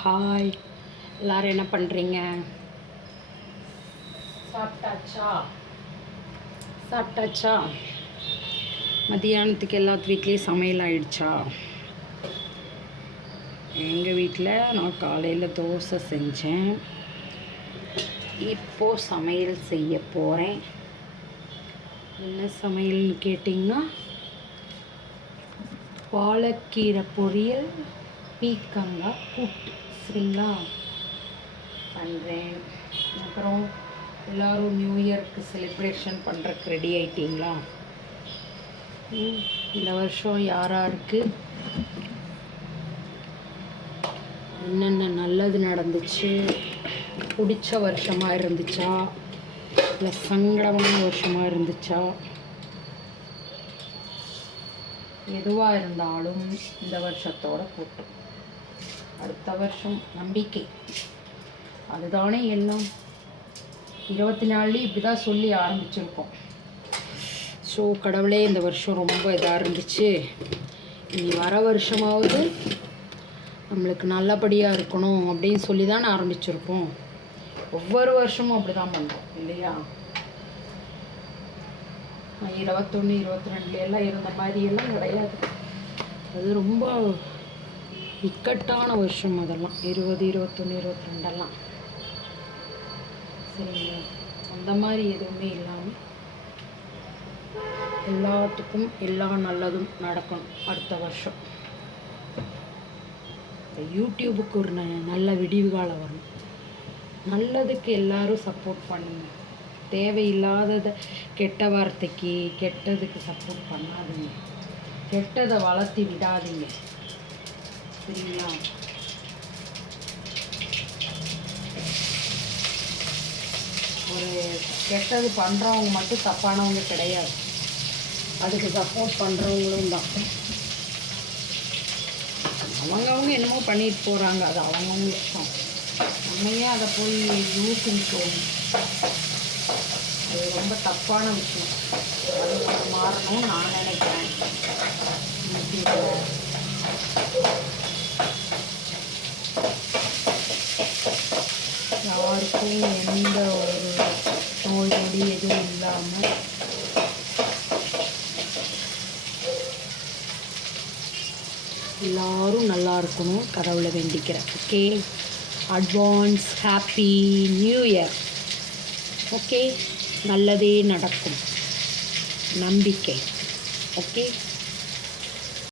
Hi எல்லோரும் என்ன பண்ணுறீங்க? சாப்பிட்டாச்சா? மதியானத்துக்கு எல்லாத்து வீட்லேயும் சமையல் ஆயிடுச்சா? எங்கள் வீட்டில் நான் காலையில் தோசை செஞ்சேன். இப்போது சமையல் செய்ய போகிறேன். என்ன சமையல்னு கேட்டிங்கன்னா, பாலக்கீரை பொரியல், பீக்கங்காய் கூட்டு. சரிங்களா? பண்ணுறேன். அப்புறம் எல்லோரும் நியூ இயருக்கு செலிப்ரேஷன் பண்ணுறக்கு ரெடி ஆகிட்டிங்களா? இந்த வருஷம் யாராருக்கு என்னென்ன நல்லது நடந்துச்சு, பிடிச்ச வருஷமாக இருந்துச்சா இல்லை சங்கடமான வருஷமாக இருந்துச்சா, எதுவாக இருந்தாலும் இந்த வருஷத்தோட கூட்டம். அடுத்த வருஷம் நம்பிக்கை அதுதானே எல்லாம். 24 இப்படி தான் சொல்லி ஆரம்பிச்சிருக்கோம். ஸோ கடவுளே இந்த வருஷம் ரொம்ப இதாக இருந்துச்சு, இனி வர வருஷமாவது நம்மளுக்கு நல்லபடியாக இருக்கணும் அப்படின்னு சொல்லி தான் ஆரம்பிச்சிருப்போம். ஒவ்வொரு வருஷமும் அப்படி தான் பண்ணுறோம் இல்லையா? 21, 22 எல்லாம் இருந்த மாதிரியெல்லாம் கிடையாது. அது ரொம்ப இக்கட்டான வருஷம் அதெல்லாம். 20, 21, 22 சரிங்களா? அந்த மாதிரி எதுவுமே இல்லாமல் எல்லாத்துக்கும் எல்லா நல்லதும் நடக்கணும் அடுத்த வருஷம். யூடியூபுக்கு ஒரு நல்ல விடிவு காலம் வரணும். நல்லதுக்கு எல்லாரும் சப்போர்ட் பண்ணுங்க. தேவையில்லாததை கெட்ட வார்த்தைக்கு கெட்டதுக்கு சப்போர்ட் பண்ணாதீங்க. கெட்டதை வளர்த்தி விடாதீங்க. சரிங்களா? ஒரு கெட்டது பண்ணுறவங்க மட்டும் தப்பானவங்க கிடையாது, அதுக்கு சப்போர்ட் பண்ணுறவங்களும் தான். அவங்கவுங்க என்னமோ பண்ணிட்டு போகிறாங்க, அது அவங்கவுங்க இஷ்டம். நம்மையே அதை போய் யூஸின்னு அது ரொம்ப தப்பான விஷயம். அது மாறணும்னு நான் நினைக்கிறேன். யாருக்கும் எந்த ஒரு நோய் நொடி எதுவும் இல்லாமல் எல்லாரும் நல்லா இருக்கணும் கடவுளை வேண்டிக்கிறேன். Okay, advance happy new year. Okay, நல்லதே நடக்கும், நம்பிக்கை. ஓகே.